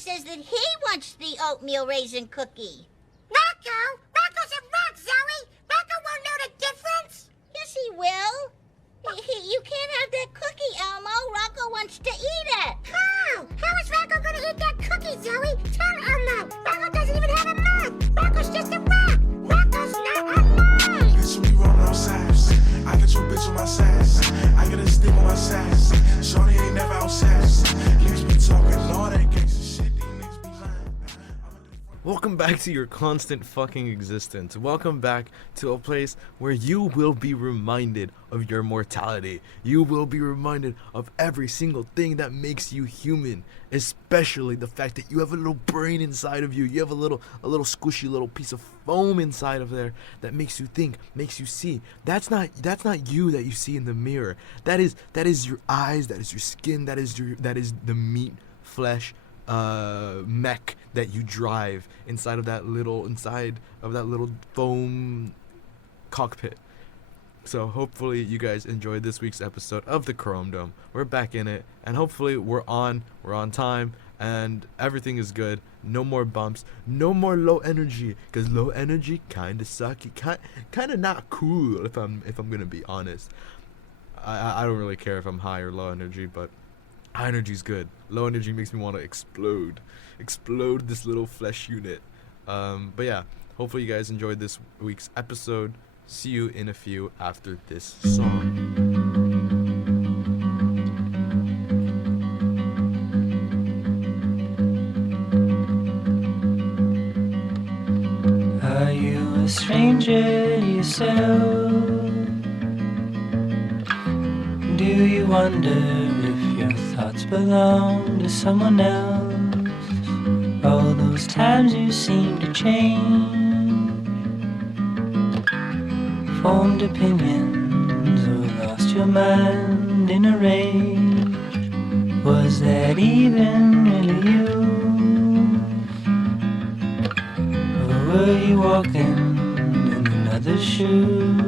says that he wants the oatmeal raisin cookie. Rocco? Rocco's a rock, Zoe! Rocco won't know the difference! Yes, he will. You can't have that cookie, Elmo. Rocco wants to eat it. How? How is Rocco gonna eat that cookie, Zoe? Tell Elmo. Rocco doesn't even have a mouth. Rocco's just a rock. Rocco's not alive. Bitch, we rollin' outside. I get your bitch on my sass. I get a stick on my sass. Shorty ain't never outside. Niggas be talking all that gangsta shit. These niggas be lying. Welcome back to your constant fucking existence. Welcome back to a place where you will be reminded of your mortality. You will be reminded of every single thing that makes you human, especially the fact that you have a little brain inside of you. You have a little squishy little piece of foam inside of there that makes you think, makes you see. That's not you that you see in the mirror. That is your eyes, that is your skin, that is the meat, flesh, mech that you drive inside of that little foam cockpit. So hopefully you guys enjoyed this week's episode of the Crome Dome. We're back in it, and hopefully we're on time, and everything is good. No more bumps, no more low energy, because low energy kinda sucky, kinda not cool if I'm gonna be honest. I don't really care if I'm high or low energy, but high energy is good. Low energy makes me want to explode this little flesh unit. But yeah, hopefully you guys enjoyed this week's episode. See you in a few after this song. Are you a stranger to yourself? Do you wonder if your thoughts belong to someone else? All those times you seem to change, formed opinions or lost your mind in a rage. Was that even really you? Or were you walking in another's shoes?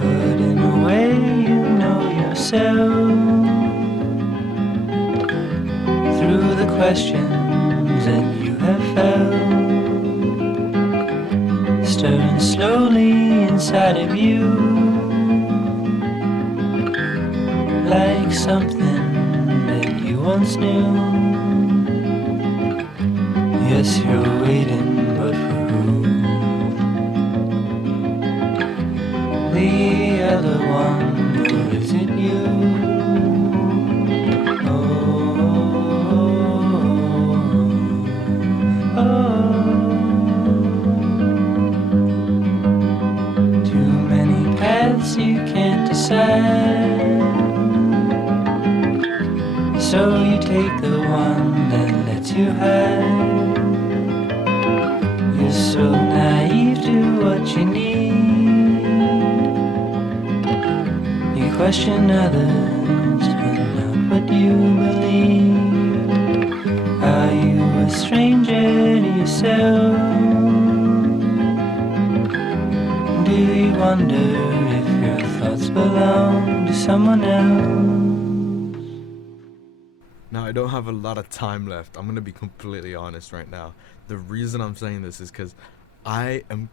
But in a way you know yourself through the questions that you have felt, stirring slowly inside of you, like something that you once knew. Yes, you're waiting, but for who? The other one, or is it you? Too many paths you can't decide, so you take the one that lets you hide. You're so naive to what you need. You question others, but not what you believe. Are you a stranger to yourself? Do you wonder if your thoughts belong to someone else? Now, I don't have a lot of time left. I'm going to be completely honest right now. The reason I'm saying this is because I am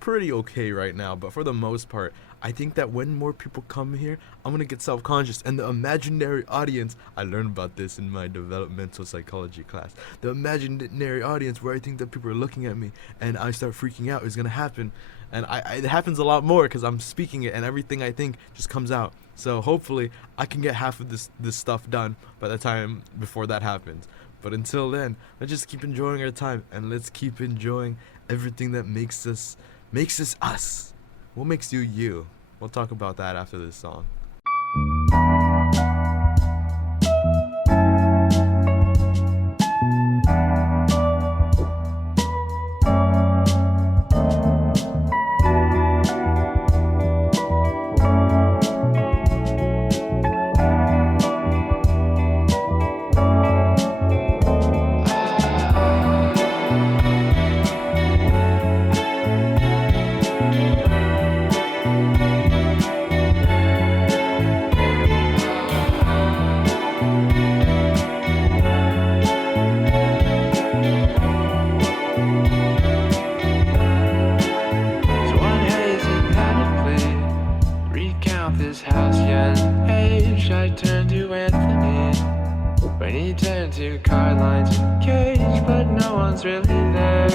pretty okay right now, but for the most part, I think that when more people come here, I'm going to get self-conscious, and the imaginary audience, I learned about this in my developmental psychology class, the imaginary audience where I think that people are looking at me and I start freaking out is going to happen, and it happens a lot more because I'm speaking it and everything I think just comes out. So hopefully I can get half of this stuff done by the time before that happens. But until then, let's just keep enjoying our time, and let's keep enjoying everything that makes us us. What makes you you? We'll talk about that after this song. lines engaged, but no one's really there.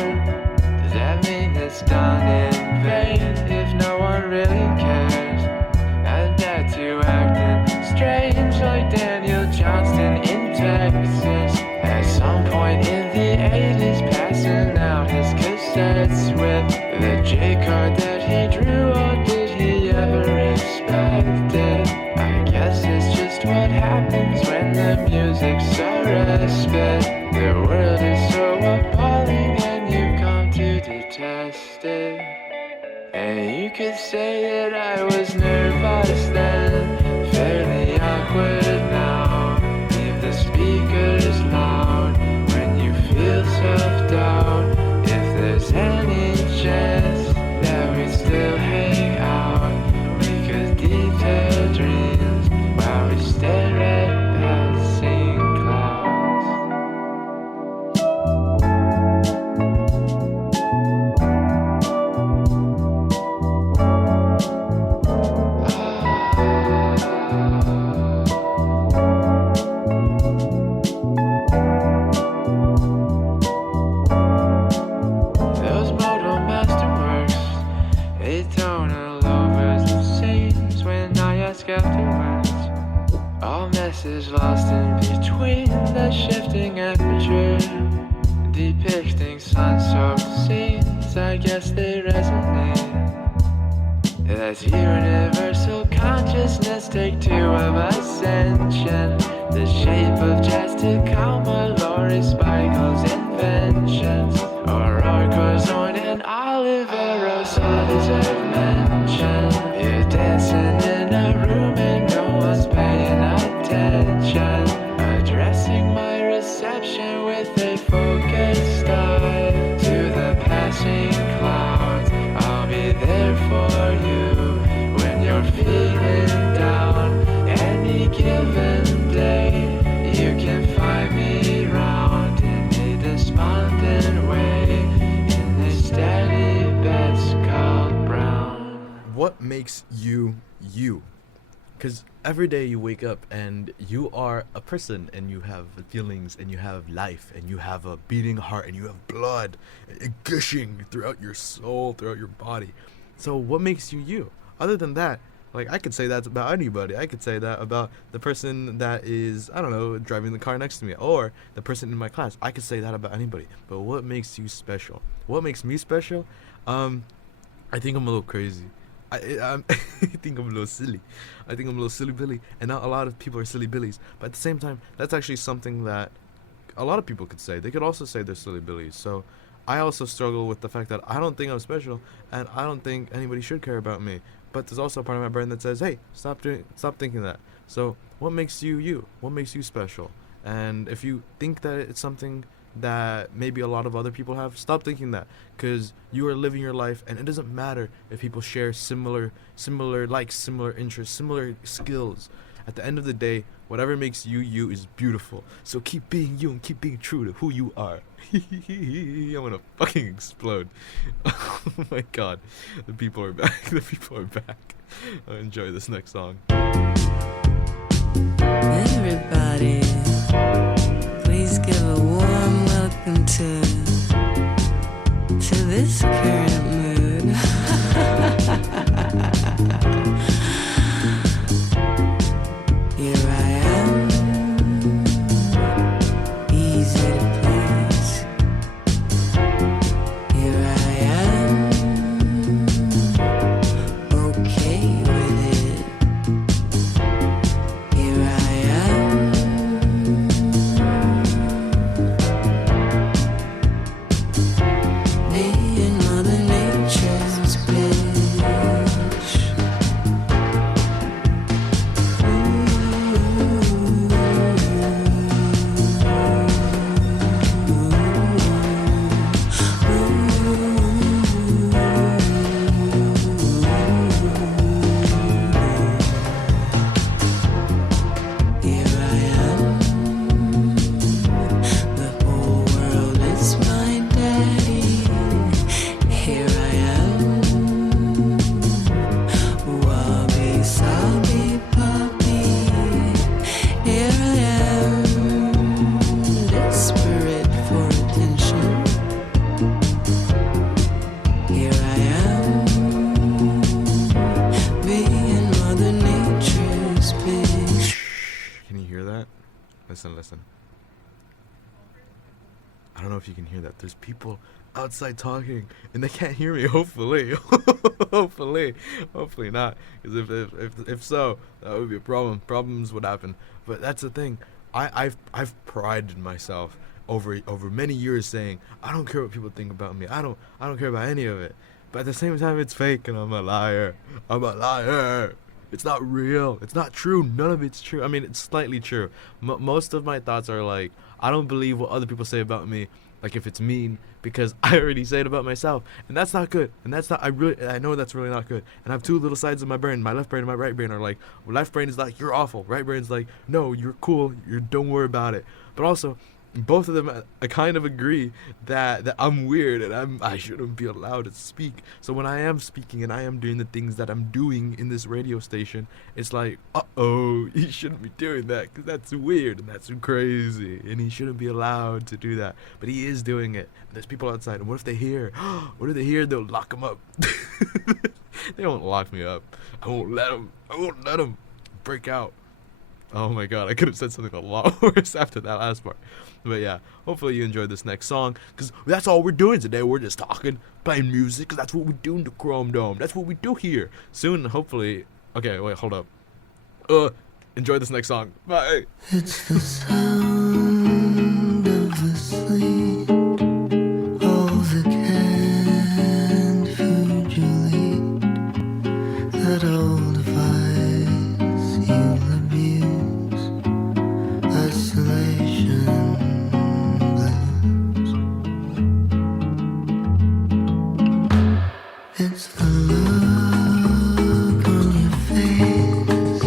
Does that mean it's done in vain if no one really cares? And that you acting strange like Daniel Johnston in Texas. At some point in the 80s, passing out his cassettes with the J card that he drew, or did he ever expect it? I guess it's just what happens when the music's a respite. The world is so appalling and you come to detest it. And you could say that I was nervous then, fairly awkward now. Leave the speakers loud when you feel self-doubt. If there's any chance that we'd still hang out, we could detail dreams while we stare at passing clouds. Those modal masterworks, they tonal overs of scenes when I ask afterwards. All message lost in between the shifting aperture, depicting sun-soaked scenes. I guess they resonate. That's universal consciousness, take two of ascension. The shape of Chasticoma, Laurie Spiegel's inventions, or Arco's and Oliver Rosa's I've mentioned. You're dancing in a room and no one's paying attention. Addressing my reception with a focused eye to the passing clouds. I'll be there for you when you're feeling down. Any given day, you can find me round in a despondent way, in a steady bed skull brown. What makes you you? Because every day you wake up and you are a person and you have feelings and you have life and you have a beating heart and you have blood gushing throughout your soul, throughout your body. So what makes you you? Other than that, like, I could say that about anybody. I could say that about the person that is, I don't know, driving the car next to me, or the person in my class. I could say that about anybody. But what makes you special? What makes me special? I think I'm a little crazy. I think I'm a little silly. I think I'm a little silly Billy, and not a lot of people are silly Billies. But at the same time, that's actually something that a lot of people could say. They could also say they're silly Billies. So I also struggle with the fact that I don't think I'm special, and I don't think anybody should care about me. But there's also a part of my brain that says, hey, stop thinking that. So what makes you you? What makes you special? And if you think that it's something that maybe a lot of other people have, stop thinking that, because you are living your life, and it doesn't matter if people share similar likes, similar interests, similar skills. At the end of the day, whatever makes you you is beautiful. So keep being you and keep being true to who you are. I'm gonna fucking explode. Oh my god, the people are back. The people are back. Enjoy this next song. Everybody, please give a warm welcome to this current mood. Here I am, easy to please. Here I am, okay with it. Here I am, me and Mother Nature. Listen. I don't know if you can hear that. There's people outside talking, and they can't hear me. Hopefully, hopefully not. Because if so, that would be a problem. Problems would happen. But that's the thing. I've prided myself over many years saying I don't care what people think about me. I don't care about any of it. But at the same time, it's fake, and I'm a liar. It's not real. It's not true. None of it's true. I mean, it's slightly true. Most of my thoughts are like, I don't believe what other people say about me, like if it's mean, because I already say it about myself, and that's not good. And that's not. I know that's really not good. And I have two little sides of my brain. My left brain and my right brain are like, well, left brain is like, you're awful. Right brain's like, no, you're cool. Don't worry about it. But also, both of them I kind of agree that I'm weird and I shouldn't be allowed to speak. So when I am speaking and I am doing the things that I'm doing in this radio station, it's like, he shouldn't be doing that because that's weird and that's crazy and he shouldn't be allowed to do that. But he is doing it. There's people outside, and what if they hear? What if they hear? They'll lock him up. They won't lock me up. I won't let them break out. Oh my god, I could have said something a lot worse after that last part. But yeah, hopefully you enjoyed this next song, because that's all we're doing today. We're just talking, playing music, because that's what we do in the Crome Dome. That's what we do here. Soon, hopefully... Okay, wait, hold up. Enjoy this next song. Bye! It's the sound of the sleep, all the canned food you eat, that old device you'll abuse, isolation blues. It's the look on your face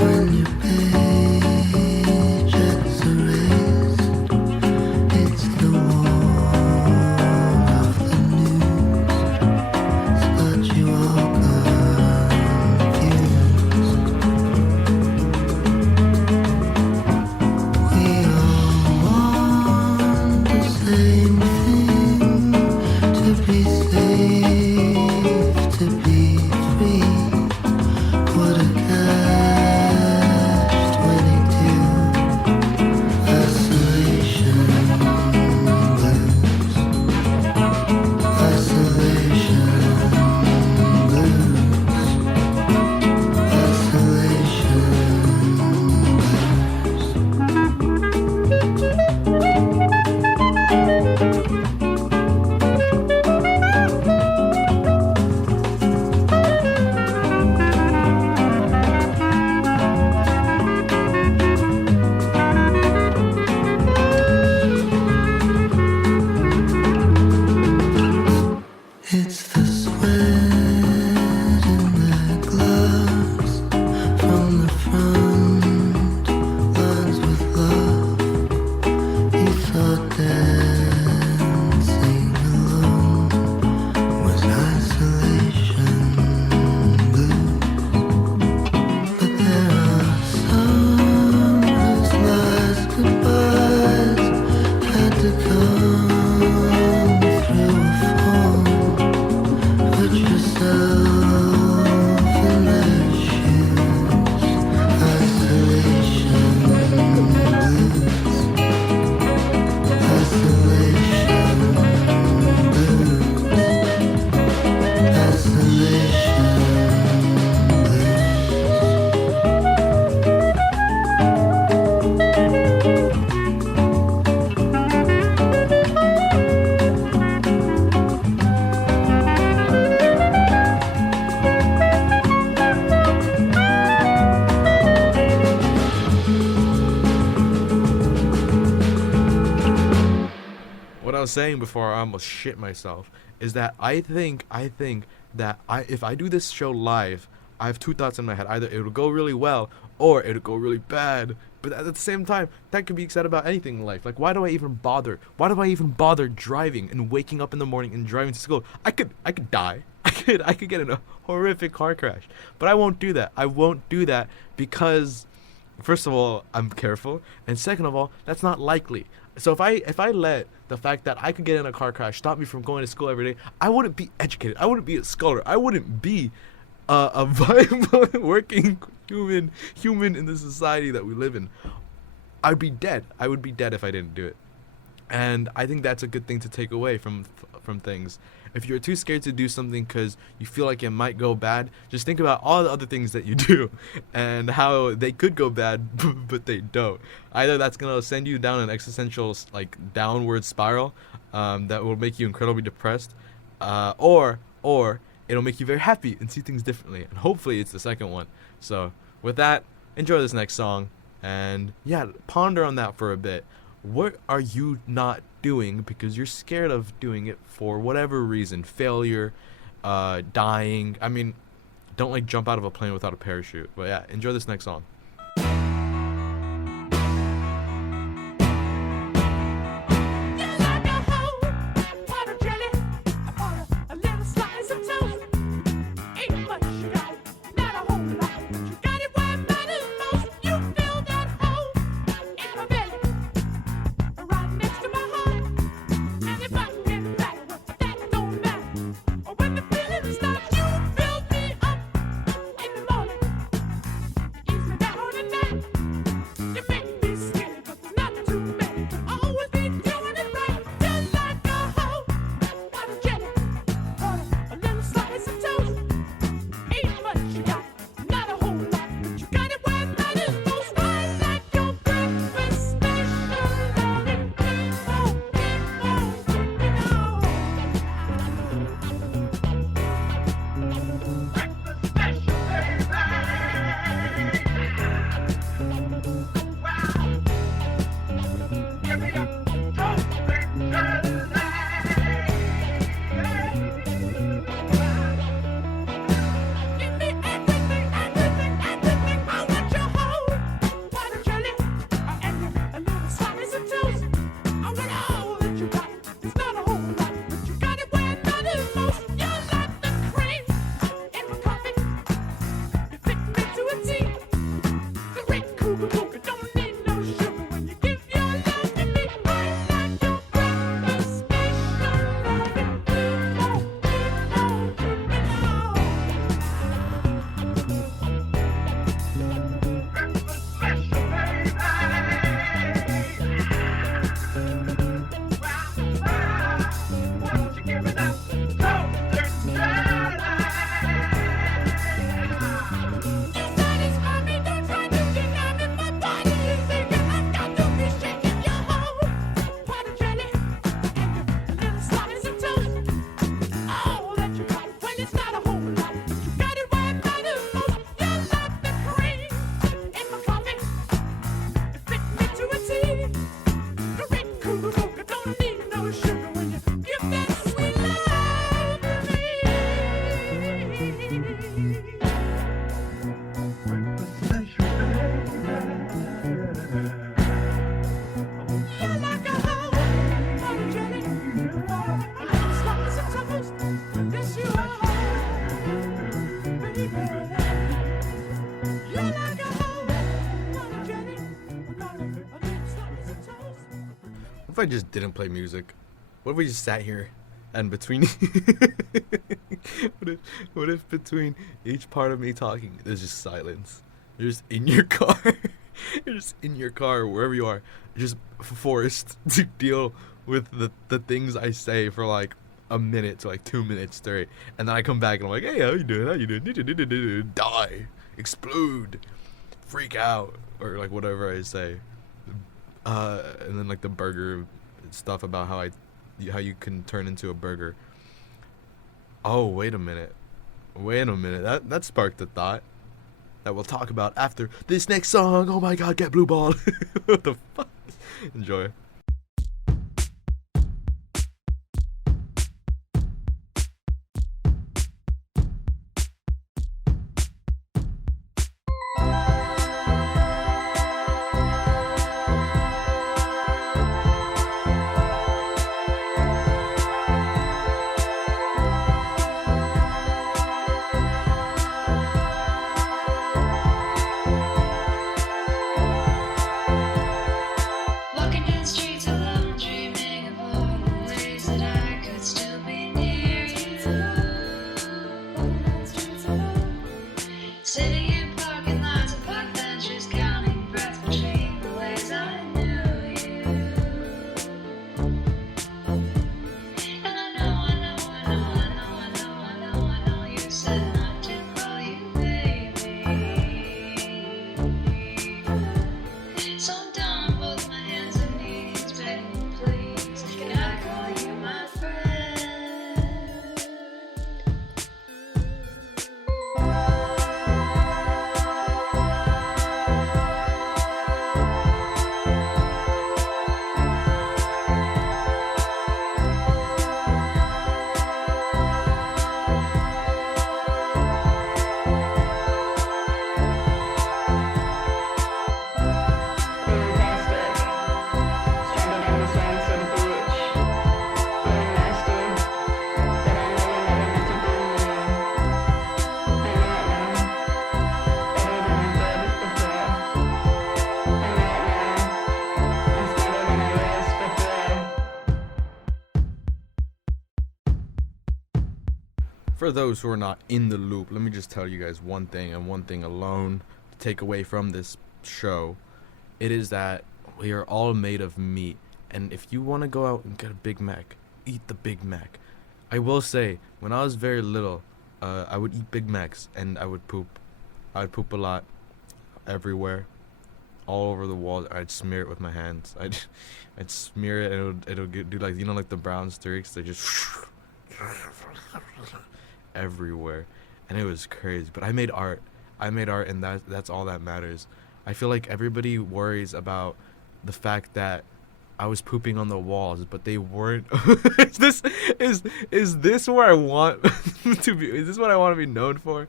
when your paycheck's erased. It's the warmth of the news. It's got you all confused. We all want the same thing, to be safe, to be free. What a catch-22. Isolation blues. Isolation blues. Isolation blues. It's the sweat in their gloves from the front lines with love. You thought dancing alone was isolation blues, but there are some whose last goodbyes had to come through a phone. Put yourself in their shoes. Isolation blues. Isolation blues. Isolation What I was saying before I almost shit myself is that I think that if I do this show live, I have two thoughts in my head. Either it'll go really well or it'll go really bad. But at the same time, that could be said about anything in life. Like, why do I even bother? Why do I even bother driving and waking up in the morning and driving to school? I could die. I could get in a horrific car crash. But I won't do that. I won't do that because, first of all, I'm careful, and second of all, that's not likely. So if I let the fact that I could get in a car crash stop me from going to school every day, I wouldn't be educated. I wouldn't be a scholar. I wouldn't be a viable working human in the society that we live in. I'd be dead. I would be dead if I didn't do it. And I think that's a good thing to take away from things. If you're too scared to do something because you feel like it might go bad, just think about all the other things that you do and how they could go bad, but they don't. Either that's gonna send you down an existential like downward spiral that will make you incredibly depressed, or it'll make you very happy and see things differently. And hopefully it's the second one. So with that, enjoy this next song and yeah, ponder on that for a bit. What are you not doing because you're scared of doing it for whatever reason? Failure, dying. I mean, don't like jump out of a plane without a parachute. But yeah, enjoy this next song. What if I just didn't play music? What if we just sat here and between what if between each part of me talking there's just silence? You're just in your car. You're just in your car, wherever you are, just forced to deal with the things I say for like a minute to like 2 minutes straight, and then I come back and I'm like, hey, how you doing? How you doing? Die, explode, freak out, or like whatever I say. And then like the burger stuff about how you can turn into a burger. Oh, wait a minute. That sparked a thought that we'll talk about after this next song. Oh my God, get blue ball. What the fuck? Enjoy. Walking down the streets alone, dreaming of all the ways that I could still be near you. Sitting in parking lots and park benches, counting breath between the ways I for those who are not in the loop, let me just tell you guys one thing and one thing alone to take away from this show. It is that we are all made of meat. And if you want to go out and get a Big Mac, eat the Big Mac. I will say, when I was very little, I would eat Big Macs and I would poop. I would poop a lot, everywhere, all over the walls. I'd smear it with my hands. I'd smear it and it'll do like, you know, like the brown streaks. They just everywhere, and it was crazy. But I made art, and that's all that matters. I feel like everybody worries about the fact that I was pooping on the walls, but they weren't. Is this where I want to be? Is this what I want to be known for?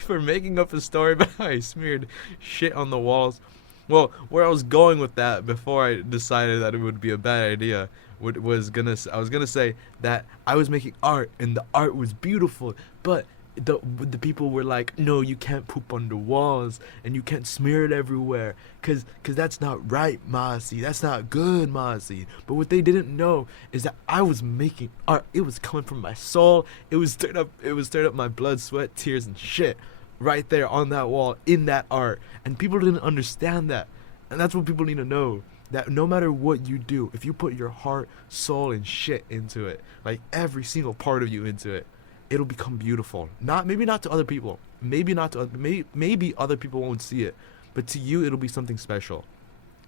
For making up a story about how I smeared shit on the walls? Well, where I was going with that before I decided that it would be a bad idea I was gonna say that I was making art and the art was beautiful, but the people were like, no, you can't poop on the walls and you can't smear it everywhere, cause that's not right, Marcy. That's not good, Marcy. But what they didn't know is that I was making art. It was coming from my soul. It was straight up my blood, sweat, tears, and shit right there on that wall in that art. And people didn't understand that, and that's what people need to know. That no matter what you do, if you put your heart, soul, and shit into it, like every single part of you into it, it'll become beautiful. Maybe not to other people. Maybe other people won't see it, but to you it'll be something special.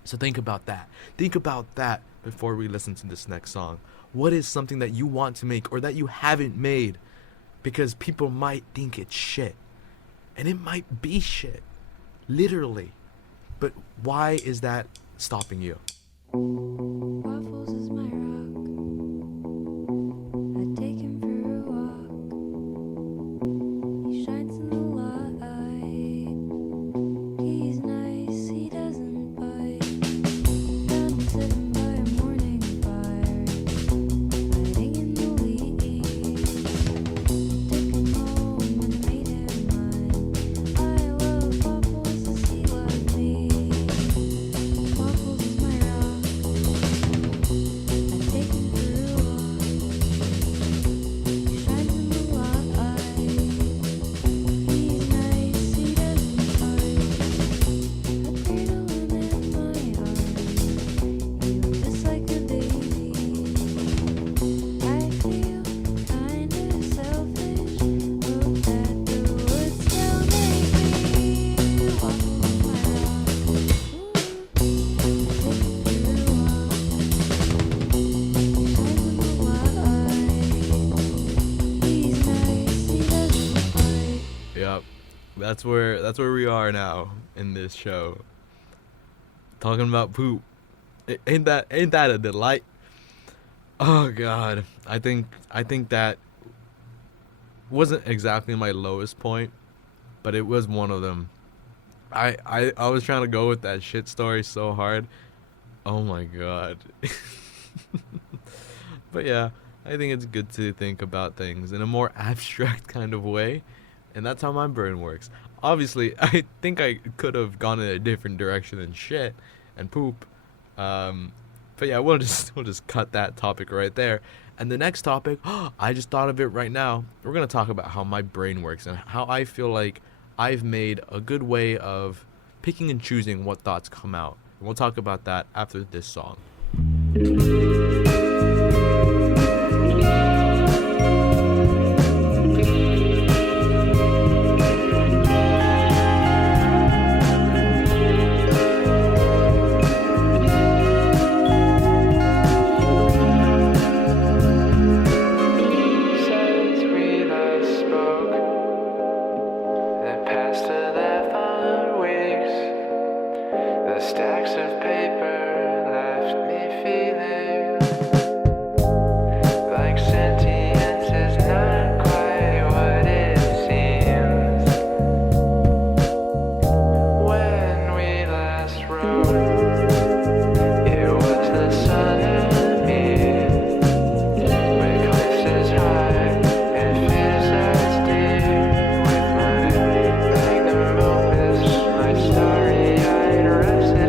So think about that. Think about that before we listen to this next song. What is something that you want to make or that you haven't made? Because people might think it's shit. And it might be shit. Literally. But why is that stopping you? Waffles is my rock. I take him for a walk. He shines in the light. He's nice, he doesn't bite. I'm sitting by a morning fire, hiding in the leaves. Took him home and made him mine. I love waffles as he loved me. Waffles is my rock. I take him for a walk. He shines in the light. He's nice, he doesn't bite. I cradle him in my arms. He looks just like a baby. I feel kinda selfish. Look that the woods still make me. Waffles is my rock. Yep, that's where we are now in this show. Talking about poop. Ain't that a delight? Oh God, I think that wasn't exactly my lowest point, but it was one of them. I was trying to go with that shit story so hard. Oh my God. But yeah, I think it's good to think about things in a more abstract kind of way, and that's how my brain works. Obviously, I think I could have gone in a different direction than shit and poop. But yeah, we'll just cut that topic right there. And the next topic, I just thought of it right now. We're gonna talk about how my brain works and how I feel like I've made a good way of picking and choosing what thoughts come out. And we'll talk about that after this song. Since we last spoke, the past 11 weeks, the stacks of paper left me feeling like sentience is not quite what it seems. When we last wrote, it was the sun and me. With voices high and fears as deep, with my magnum opus, my starry-eyed rhapsody.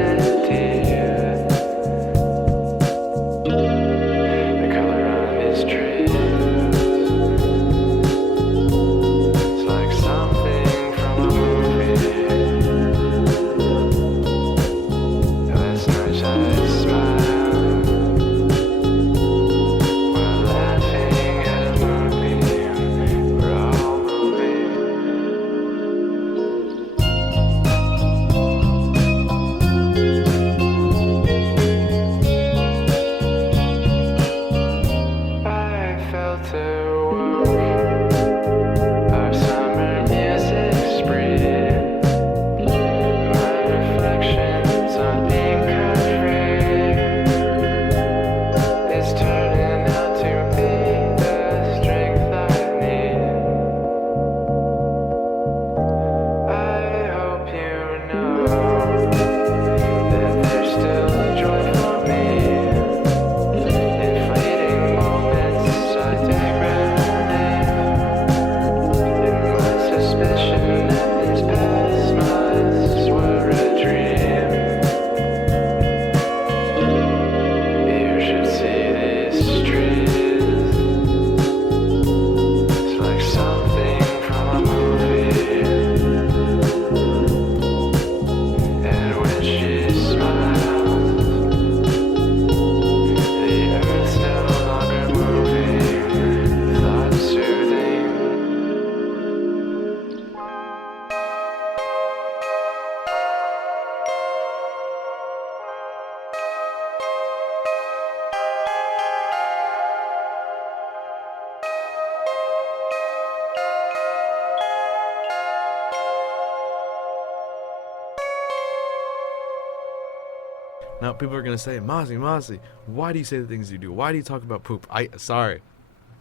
Now people are gonna say, Mozzie, why do you say the things you do? Why do you talk about poop? Sorry,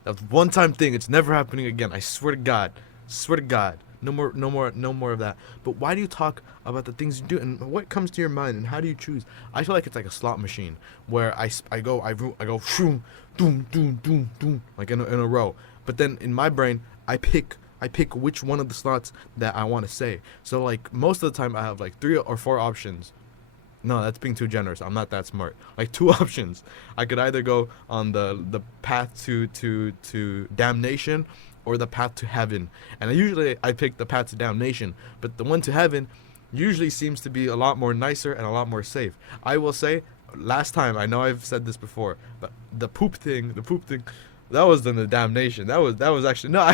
that was one time thing. It's never happening again. I swear to God, no more of that. But why do you talk about the things you do, and what comes to your mind, and how do you choose? I feel like it's like a slot machine where I go shoom, doom, doom, doom, doom, like in a row. But then in my brain, I pick which one of the slots that I want to say. So like most of the time I have like 3 or 4 options. No, that's being too generous. I'm not that smart. Like 2 options. I could either go on the path to damnation or the path to heaven. And I pick the path to damnation, but the one to heaven usually seems to be a lot more nicer and a lot more safe. I will say, last time, I know I've said this before, but the poop thing, that was in the damnation. That was actually no.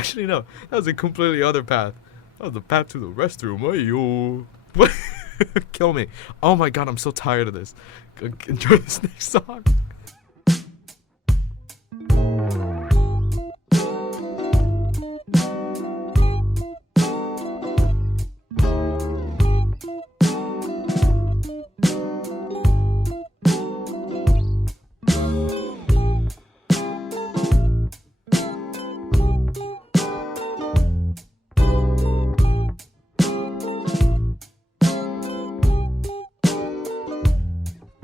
That was a completely other path. That was the path to the restroom. Ayo. What? Kill me. Oh my God, I'm so tired of this. Enjoy this next song.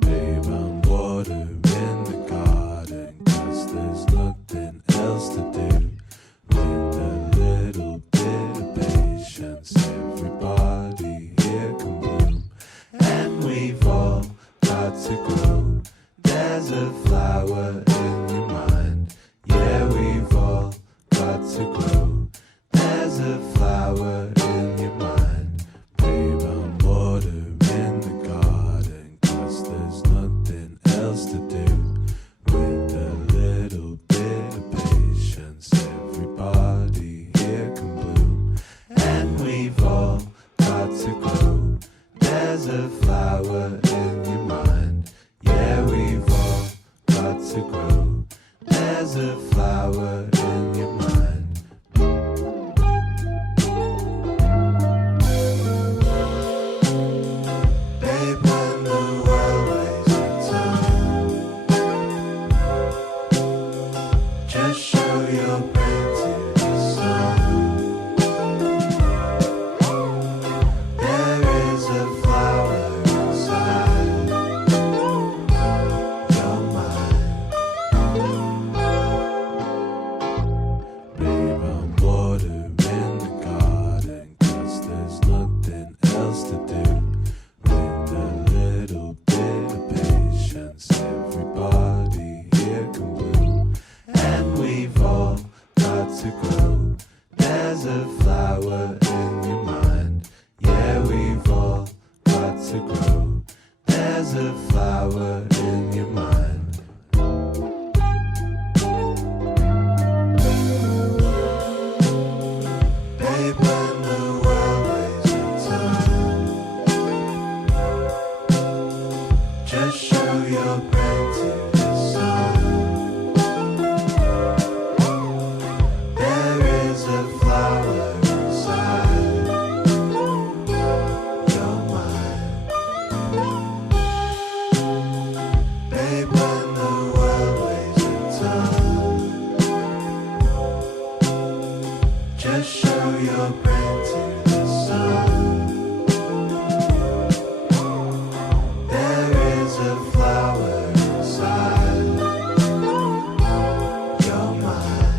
Babe, I'm watering the garden, 'cause there's nothing else to do. With a little bit of patience, everybody here can bloom. And we've all got to grow. There's a flower in your mind. Yeah, we've all got to grow. There's a flower in your mind. Babe, I'm watering the garden, 'cause there's nothing else to do. With a little bit of patience, everybody here can bloom. And we've all got to grow. There's a flower in your mind. Yeah, we've all got to grow. There's a flower in your mind. Babe, when the world weighs you down, just show your brain to the sun. There is a flower inside your mind. Babe, I'm watering the garden, 'cause there's nothing else to do. With a little bit of patience, everybody here can bloom. And we've all got to grow. There's a flower in your mind. Yeah, we've all got to grow. There's a flower in your mind. Babe, when the world weighs you down, just show your brain to the sun. There is a flower inside your mind. Babe, when the world weighs you down, just show your brain to the sun. There is a flower inside your mind.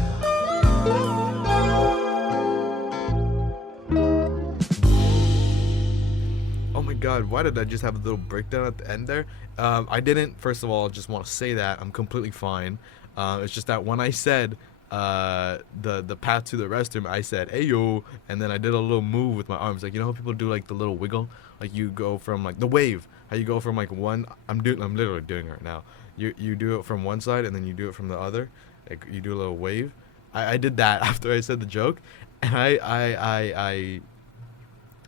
Oh my God, why did I just have a little breakdown at the end there? I didn't, first of all, just want to say that I'm completely fine. It's just that when I said the path to the restroom, I said ayo, and then I did a little move with my arms, like, you know how people do like the little wiggle, like you go from like the wave, how you go from like one, I'm literally doing it right now. You do it from one side and then you do it from the other, like you do a little wave. I did that after I said the joke, and I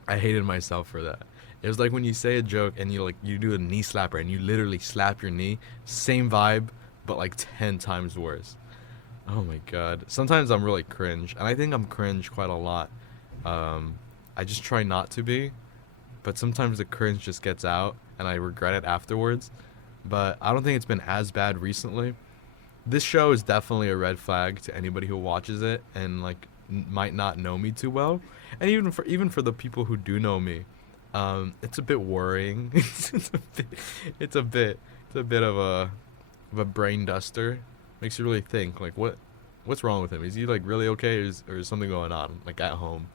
hated myself for that. It was like when you say a joke and you do a knee slapper and you literally slap your knee. Same vibe, but like 10 times worse. Oh my God. Sometimes I'm really cringe, and I think I'm cringe quite a lot. I just try not to be, but sometimes the cringe just gets out, and I regret it afterwards. But I don't think it's been as bad recently. This show is definitely a red flag to anybody who watches it and like might not know me too well, and even for the people who do know me, it's a bit worrying. It's a bit of a brain duster. Makes you really think like what's wrong with him? Is he like really okay, or is something going on like at home?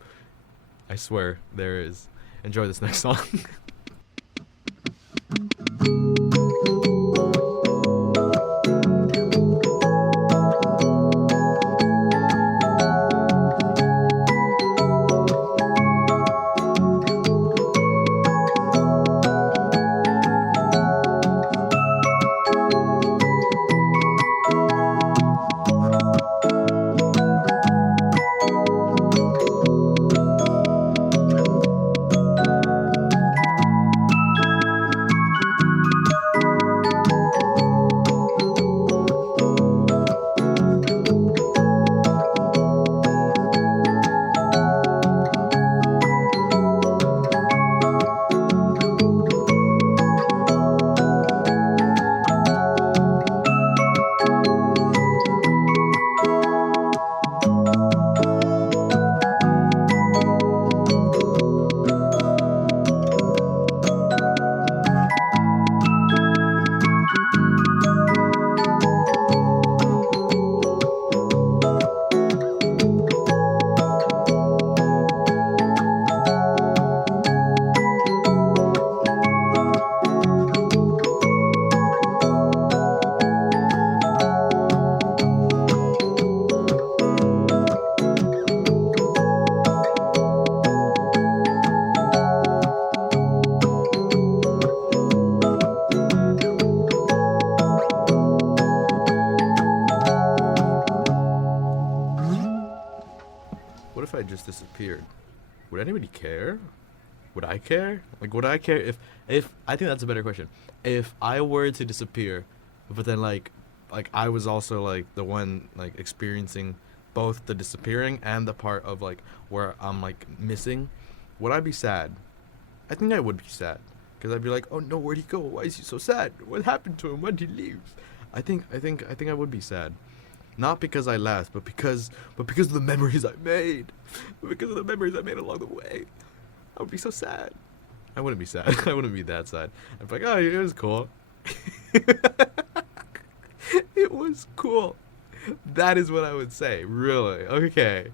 I swear there is. Enjoy this next song. What if I just disappeared? Would anybody care? Would I care? Like, would I care if I think that's a better question. If I were to disappear, but then like I was also like the one like experiencing both the disappearing and the part of like where I'm like missing, would I be sad? I think I would be sad, because I'd be like, oh no, where'd he go? Why is he so sad? What happened to him? When did he leave? I think I would be sad. Not because I left, but because of the memories I made. Because of the memories I made along the way. I would be so sad. I wouldn't be sad. I wouldn't be that sad. I'd be like, oh, it was cool. It was cool. That is what I would say. Really. Okay.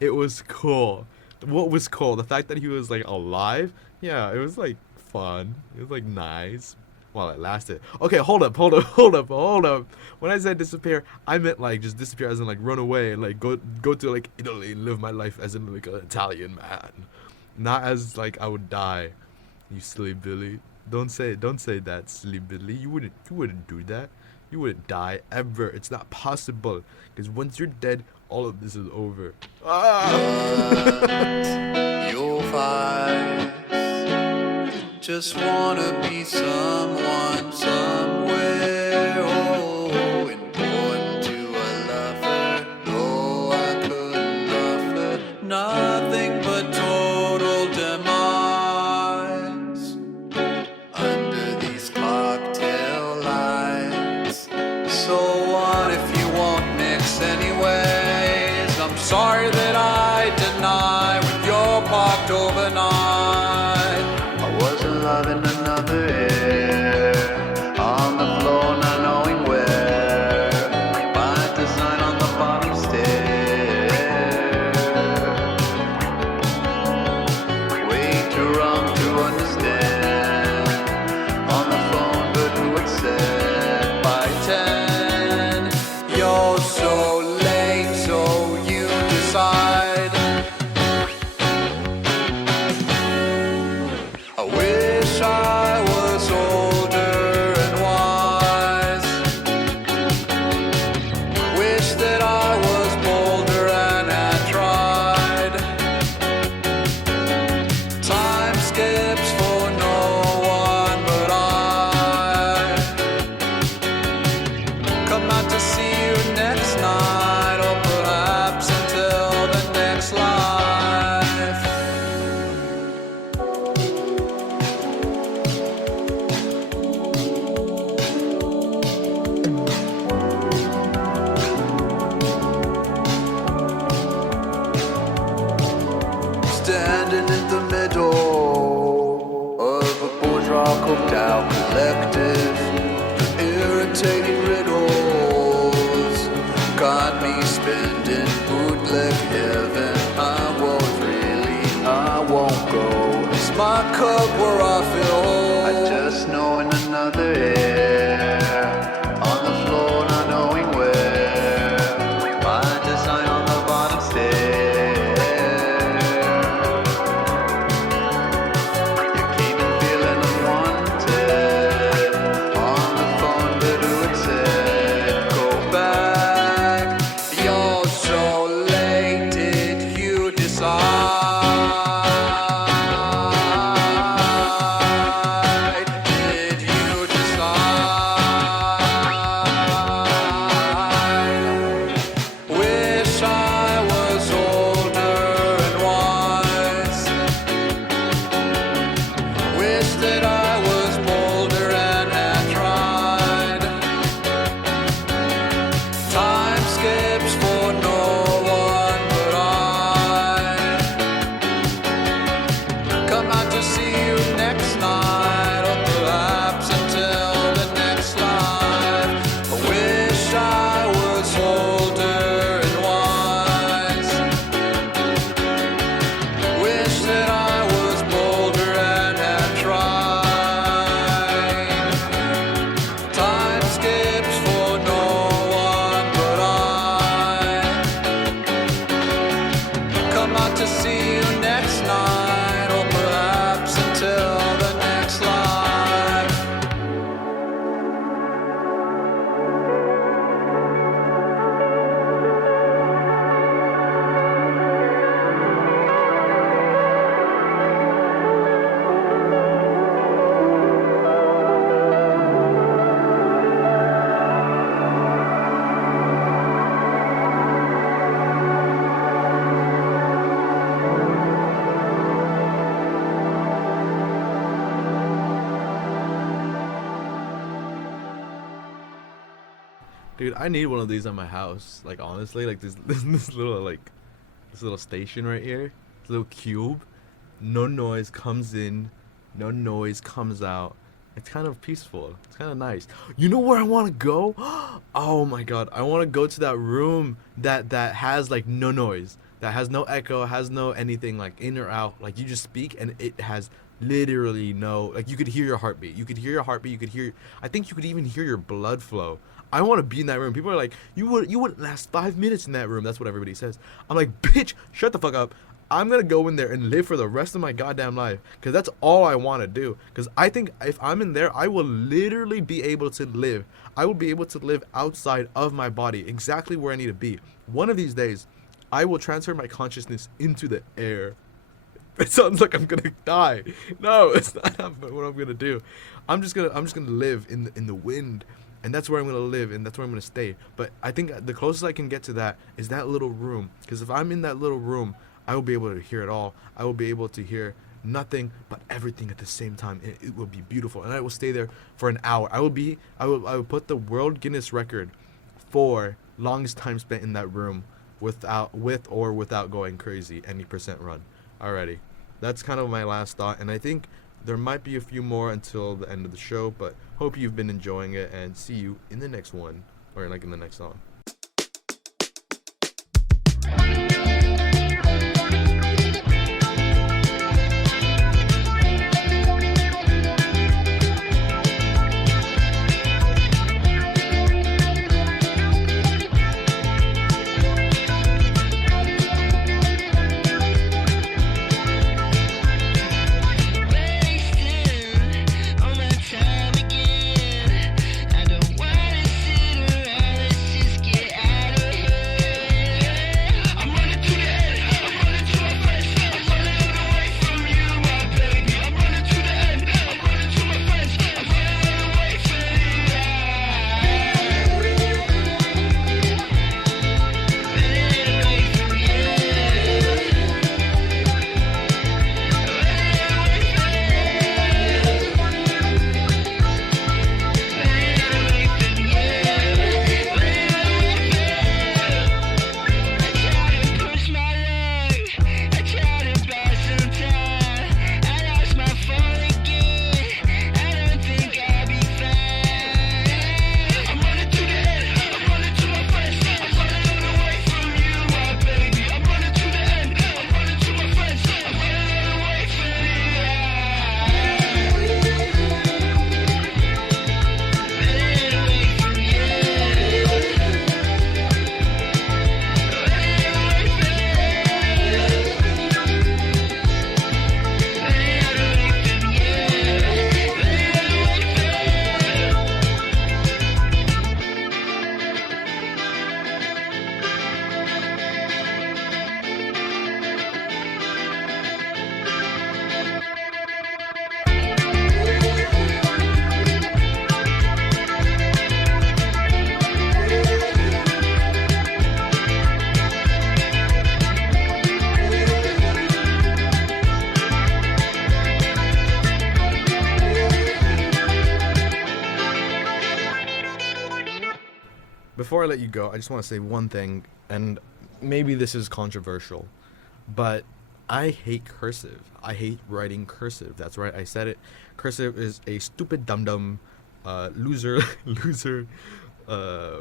It was cool. What was cool? The fact that he was like alive? Yeah, it was like fun. It was like nice. While it lasted. Okay, hold up. When I said disappear, I meant like just disappear as in like run away and like go to like Italy and live my life as in like an Italian man. Not as like I would die. You silly Billy. Don't say that, silly Billy. You wouldn't do that. You wouldn't die ever. It's not possible. Because once you're dead, all of this is over. You'll find just wanna be someone somewhere. Oh, important to a lover. Oh, I couldn't offer nothing but total demise under these cocktail lights. So what if you won't mix anyways? I'm sorry that I deny when you're parked overnight. Loving another air on the floor, not knowing where. By design on the bottom stair. Way too wrong to understand. On the phone, but who had said by 10? You're so late, so you decide. our cooked out collective to irritating riddles. Got me spending bootleg heaven. I won't go. Is my cup where I feel whole? I just know in another air, on the floor not knowing where, my design on the bottom stair. You came in feeling unwanted, on the phone but who had said go back. You're so late, did you decide? Dude, I need one of these at my house. Like, honestly, like this little station right here, this little cube. No noise comes in, no noise comes out. It's kind of peaceful. It's kind of nice. You know where I want to go? Oh my god, I want to go to that room that has like no noise, that has no echo, has no anything like in or out. Like you just speak and it has literally no, like you could hear your heartbeat. You could hear your heartbeat. You could hear. I think you could even hear your blood flow. I want to be in that room. People are like, you wouldn't last 5 minutes in that room. That's what everybody says. I'm like, bitch, shut the fuck up. I'm gonna go in there and live for the rest of my goddamn life, because that's all I want to do. Because I think if I'm in there, I will literally be able to live. I will be able to live outside of my body, exactly where I need to be. One of these days, I will transfer my consciousness into the air. It sounds like I'm gonna die. No, it's not what I'm gonna do. I'm just gonna live in the wind. And that's where I'm going to live, and that's where I'm going to stay. But I think the closest I can get to that is that little room. Because if I'm in that little room, I will be able to hear it all. I will be able to hear nothing but everything at the same time. It will be beautiful. And I will stay there for an hour. I will put the World Guinness record for longest time spent in that room with or without going crazy, any percent run. Alrighty. That's kind of my last thought. And I think there might be a few more until the end of the show, but hope you've been enjoying it, and see you in the next one, or like in the next song. Time again, I don't wanna sit around, let's just before I let you go, I just want to say one thing, and maybe this is controversial, but I hate cursive. I hate writing cursive. That's right, I said it. Cursive is a stupid dum-dum, loser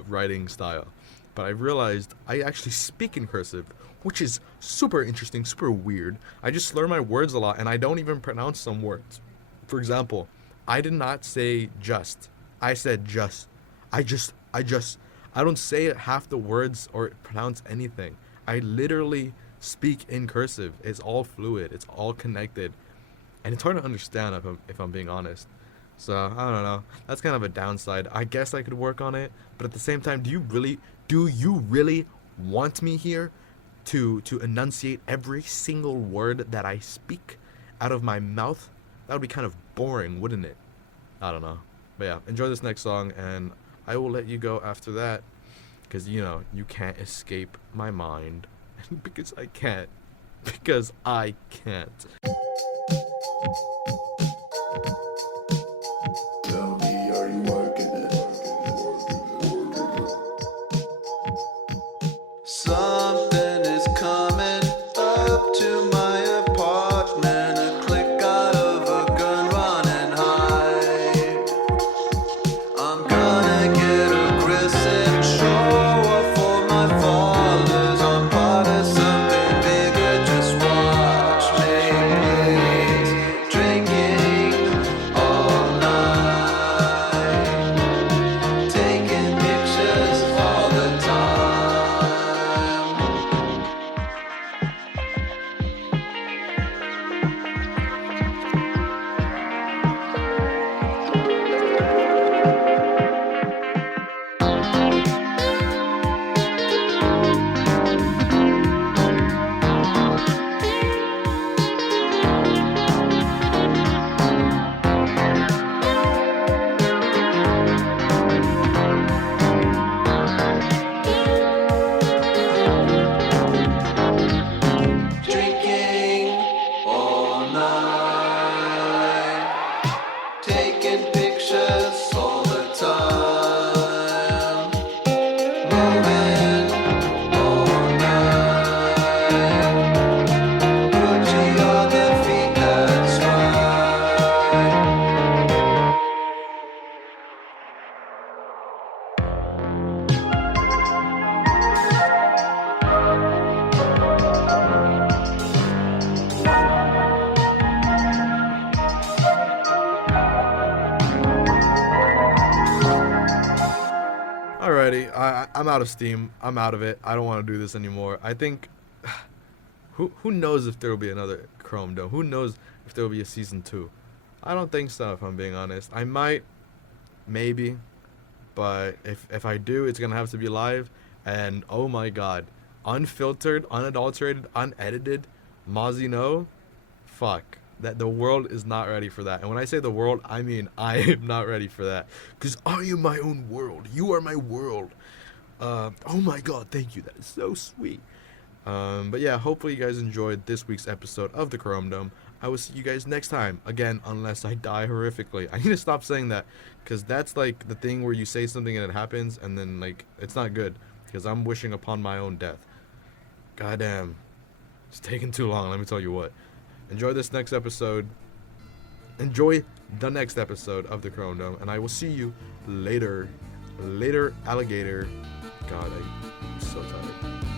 writing style. But I realized I actually speak in cursive, which is super interesting, super weird. I just slur my words a lot, and I don't even pronounce some words. For example, I did not say just. I said just. I don't say half the words or pronounce anything. I literally speak in cursive. It's all fluid. It's all connected. And it's hard to understand if I'm being honest. So, I don't know. That's kind of a downside. I guess I could work on it. But at the same time, do you really want me here to enunciate every single word that I speak out of my mouth? That would be kind of boring, wouldn't it? I don't know. But yeah, enjoy this next song, and I will let you go after that. Because, you know, you can't escape my mind. Because I can't. Because I can't. Tell me, are you working it? Something is coming up to my apartment. A click out of a gun running high. I'm gonna get aggressive, show up for my fathers. I'm part of something bigger, just watch me, please. Drinking all night, taking pictures all the time. Drinking all night, taking pictures all the time, moving all night, Gucci on the feet, that's right. Alrighty, I'm out of steam. I'm out of it. I don't want to do this anymore. I think, who knows if there will be another Chrome Dome? Who knows if there will be a season 2? I don't think so, if I'm being honest. I might, maybe, but if I do, it's gonna have to be live. And oh my god, unfiltered, unadulterated, unedited, Mozzie no, fuck. That the world is not ready for that. And when I say the world, I mean I am not ready for that. Because I am my own world. You are my world. Oh my god, thank you. That is so sweet. But yeah, hopefully you guys enjoyed this week's episode of the Chrome Dome. I will see you guys next time. Again, unless I die horrifically. I need to stop saying that. Because that's like the thing where you say something and it happens. And then like, it's not good. Because I'm wishing upon my own death. Goddamn. It's taking too long, let me tell you what. Enjoy this next episode. Enjoy the next episode of the Crone Dome, and I will see you later. Later, alligator. God, I'm so tired.